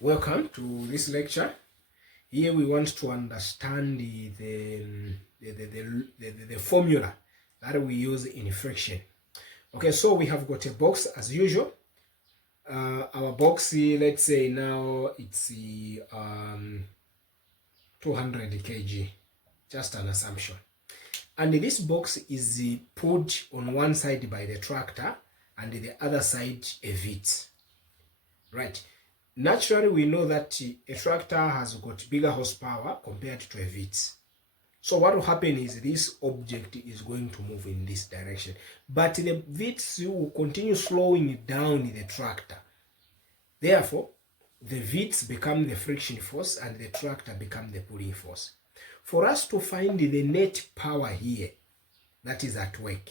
Welcome to this lecture. Here we want to understand the formula that we use in friction. Okay, so we have got a box as usual. Our box, let's say now it's 200 kg, just an assumption. And this box is put on one side by the tractor and the other side a Vitz. Right. Naturally, we know that a tractor has got bigger horsepower compared to a Vitz. So what will happen is this object is going to move in this direction. But the Vitz will continue slowing down the tractor. Therefore, the Vitz become the friction force and the tractor become the pulling force. For us to find the net power here that is at work,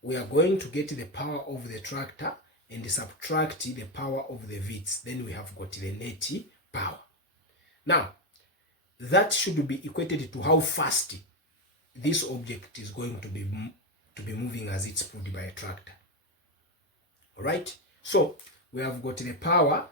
we are going to get the power of the tractor and subtract the power of the Vitz. Then we have got the net power. Now, that should be equated to how fast this object is going to be moving as it's pulled by a tractor. All right? So, we have got the power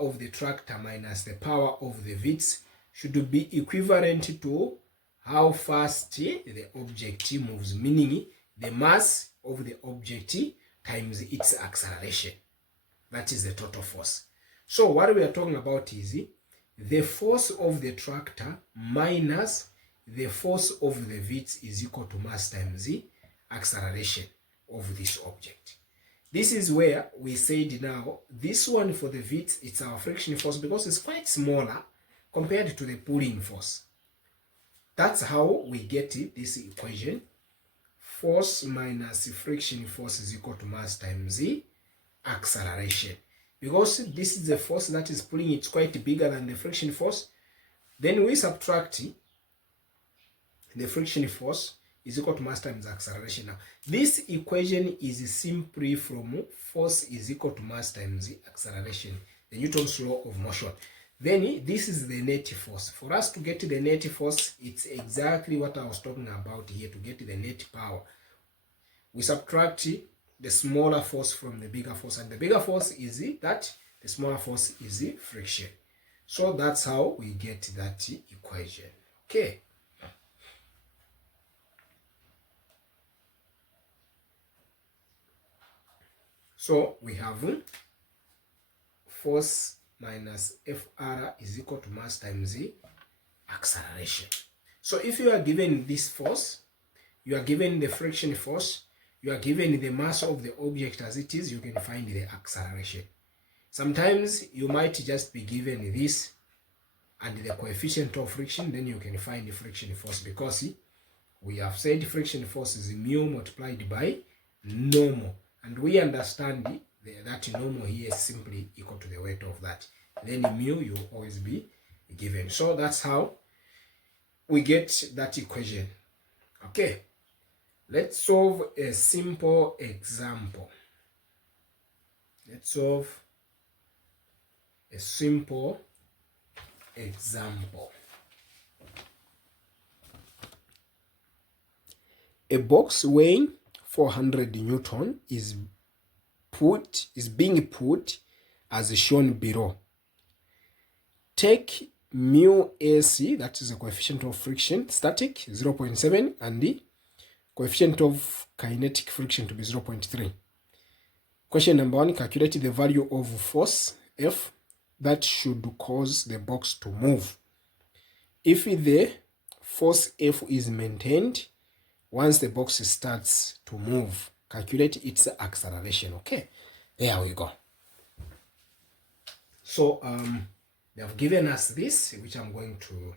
of the tractor minus the power of the Vitz should be equivalent to how fast the object moves, meaning the mass of the object times its acceleration. That is the total force. So what we are talking about is the force of the tractor minus the force of the Vitz is equal to mass times the acceleration of this object. This is where we said now, this one for the Vitz, it's our friction force because it's quite smaller compared to the pulling force. That's how we get this equation. Force minus friction force is equal to mass times the acceleration. Because this is the force that is pulling, it's quite bigger than the friction force. Then we subtract the friction force is equal to mass times acceleration. Now, this equation is simply from force is equal to mass times the acceleration, the Newton's law of motion. Then this is the net force. For us to get the net force, it's exactly what I was talking about here. To get the net power, we subtract the smaller force from the bigger force, and the bigger force is that, the smaller force is the friction. So that's how we get that equation. Okay. So we have force minus Fr is equal to mass times the acceleration. So if you are given this force, you are given the friction force, you are given the mass of the object as it is, you can find the acceleration. Sometimes you might just be given this and the coefficient of friction, then you can find the friction force, because we have said friction force is mu multiplied by normal. And we understand that normal here is simply equal to the weight of that. Then mu you will always be given. So that's how we get that equation. Okay. Let's solve a simple example. Let's solve a simple example. A box weighing 400 Newton is being put as shown below. Take mu AC, that is the coefficient of friction, static 0.7, and the coefficient of kinetic friction to be 0.3. Question number 1, calculate the value of force F that should cause the box to move. If the force F is maintained, once the box starts to move, calculate its acceleration. Okay, there we go. So they have given us this, which I'm going to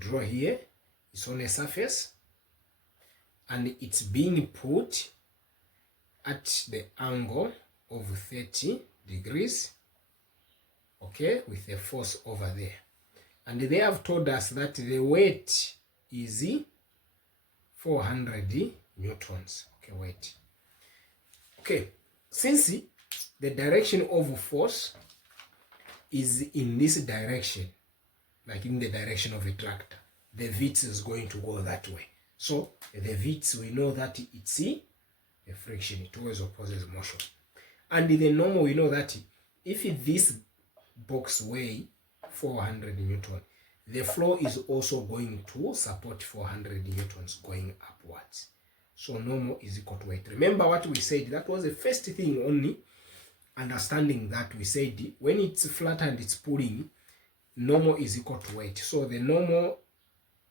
draw here. It's on a surface, and it's being put at the angle of 30 degrees, okay, with a force over there. And they have told us that the weight is 400 newtons. Okay, wait. Okay, since the direction of force is in this direction, like in the direction of a tractor, the Vitz is going to go that way. So the Vitz, we know that it's a friction, it always opposes motion. And the normal, we know that if this box weighs 400 Newton, the floor is also going to support 400 Newtons going upwards. So normal is equal to weight. Remember what we said? That was the first thing, only understanding that we said when it's flat and it's pulling, normal is equal to weight. So the normal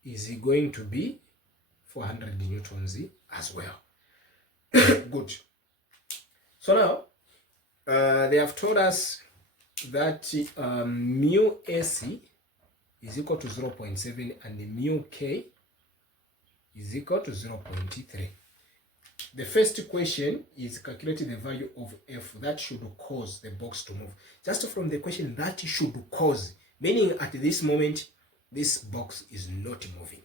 is going to be 400 Newtons as well. Good. So now they have told us that mu AC is equal to 0.7 and the mu K is equal to 0.3. The first question is calculating the value of F that should cause the box to move. Just from the question, that should cause, meaning at this moment, this box is not moving.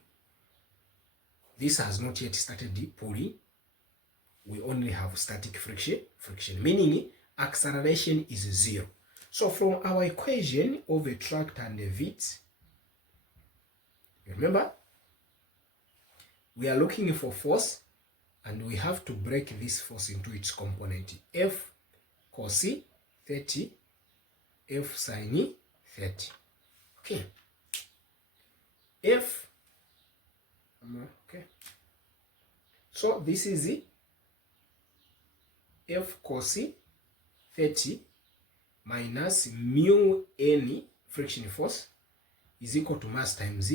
This has not yet started pulling. We only have static friction, meaning acceleration is 0. So from our equation of a tractor and a Vitz, remember, we are looking for force, and we have to break this force into its component. F cos 30, F sin 30. Okay. F, okay. So this is F cos 30 minus mu n friction force is equal to mass times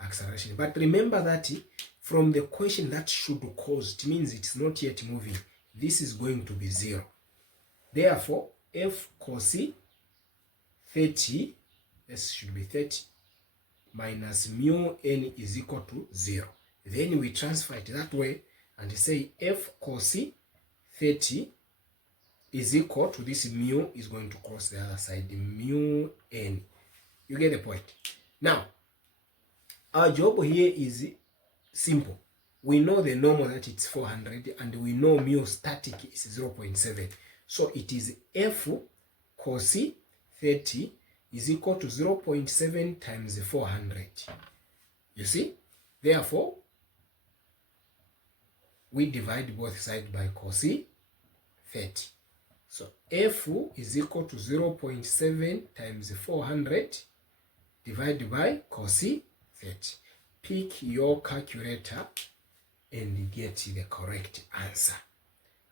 acceleration. But remember that from the question that should cause, it means it's not yet moving. This is going to be 0. Therefore, F cos 30, this should be 30, minus mu n is equal to 0. Then we transfer it that way and say F cos 30 is equal to this mu is going to cross the other side, mu n. You get the point? Now, our job here is simple. We know the normal that it's 400 and we know mu static is 0.7. So it is F cos 30 is equal to 0.7 times 400. You see? Therefore, we divide both sides by cos 30. So F is equal to 0.7 times 400 divided by cos 30. Pick your calculator and get the correct answer.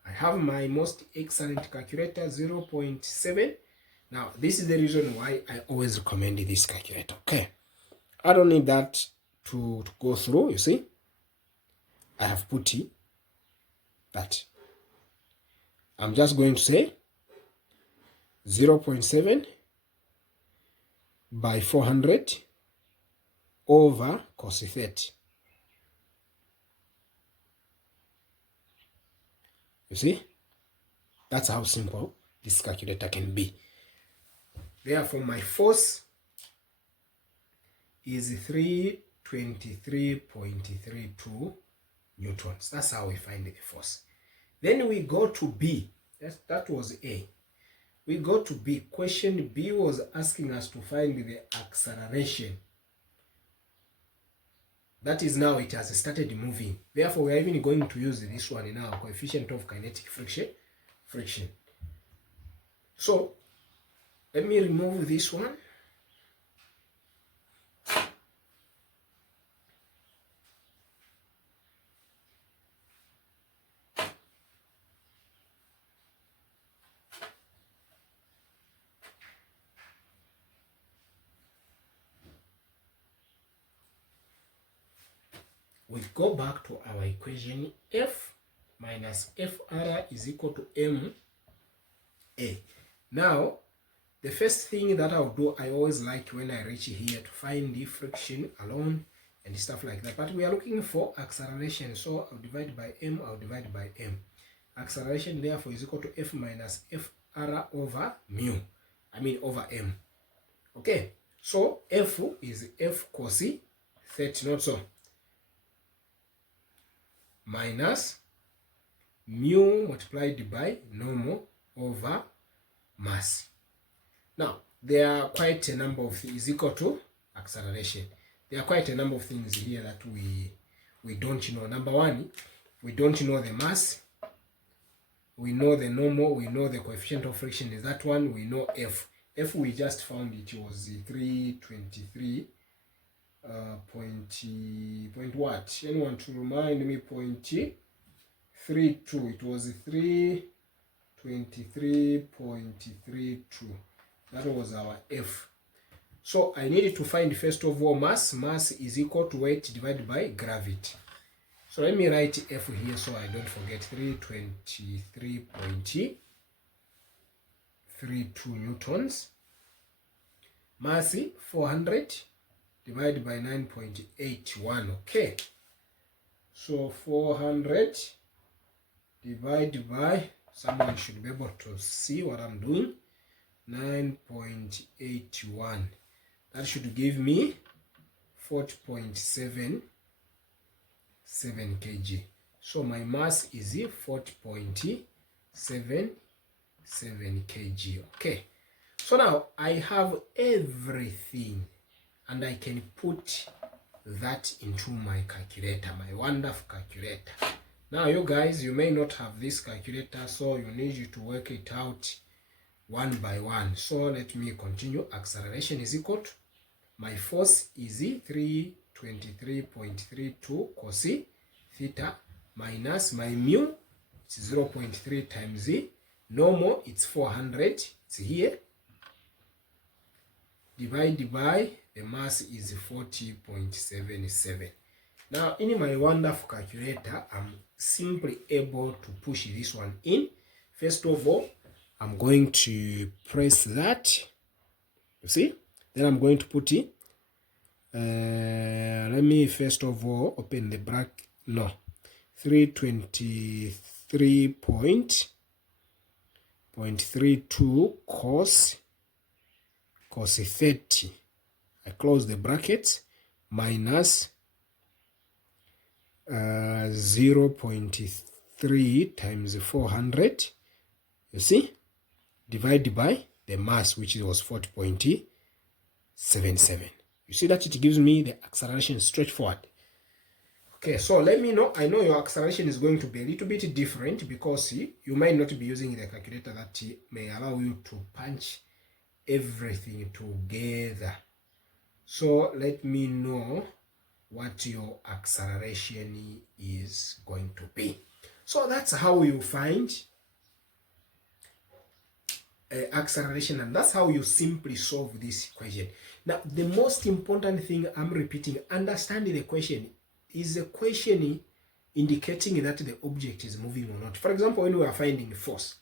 I have my most excellent calculator, 0.7. Now, this is the reason why I always recommend this calculator. Okay. I don't need that to go through, you see. I have put that. I'm just going to say 0.7 by 400 over cos 30. You see? That's how simple this calculator can be. Therefore, my force is 323.32 newtons. That's how we find the force. Then we go to B. That was A. We go to B. Question B was asking us to find the acceleration. That is, now it has started moving. Therefore, we are even going to use this one now, coefficient of kinetic friction. So, let me remove this one. We go back to our equation. F minus FR is equal to MA. Now, the first thing that I'll do, I always like when I reach here to find the friction alone and stuff like that. But we are looking for acceleration. So I'll divide by M, I'll divide by M. Acceleration therefore is equal to F minus FR over mu. Over M. Okay. So F is F cos 30, not so. Minus mu multiplied by normal over mass. Now, there are quite a number of things equal to acceleration. There are quite a number of things here that we don't know. Number one, we don't know the mass. We know the normal, we know the coefficient of friction is that one, we know F. F we just found it was 323 point what? Anyone to remind me? 0.32. It was 323.32. That was our F. So I needed to find first of all mass. Mass is equal to weight divided by gravity. So let me write F here so I don't forget. 323.32 newtons. Mass 400 divided by 9.81. Okay. So 400 divided by, someone should be able to see what I'm doing, 9.81. That should give me 40.77 kg. So my mass is 40.77 kg. Okay. So now I have everything and I can put that into my calculator, my wonderful calculator. Now you guys, you may not have this calculator, so you need to work it out one by one. So let me continue. Acceleration is equal to, my force is 323.32 cos theta minus my mu, it's 0.3 times normal, it's 400, it's here, divided by the mass is 40.77. Now in my wonderful calculator, I'm simply able to push this one in. First of all, I'm going to press that, you see, then I'm going to put it, let me first of all open the bracket, no, 323.32 cos 30, I close the brackets, minus 0.3 times 400, you see, divided by the mass, which was 40.77. You see that it gives me the acceleration straightforward. Okay, so let me know. I know your acceleration is going to be a little bit different because you might not be using the calculator that may allow you to punch everything together. So let me know what your acceleration is going to be. So that's how you find acceleration, and that's how you simply solve this equation. Now the most important thing, I'm repeating, understanding the question. Is the question indicating that the object is moving or not? For example, when we are finding force,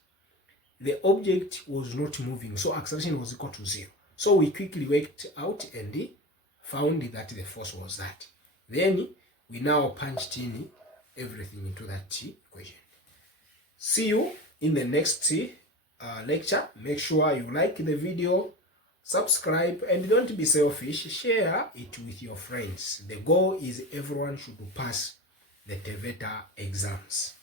the object was not moving, so acceleration was equal to 0. So we quickly worked out and found that the force was that. Then we now punched in everything into that equation. See you in the next lecture. Make sure you like the video, subscribe, and don't be selfish. Share it with your friends. The goal is everyone should pass the TVETA exams.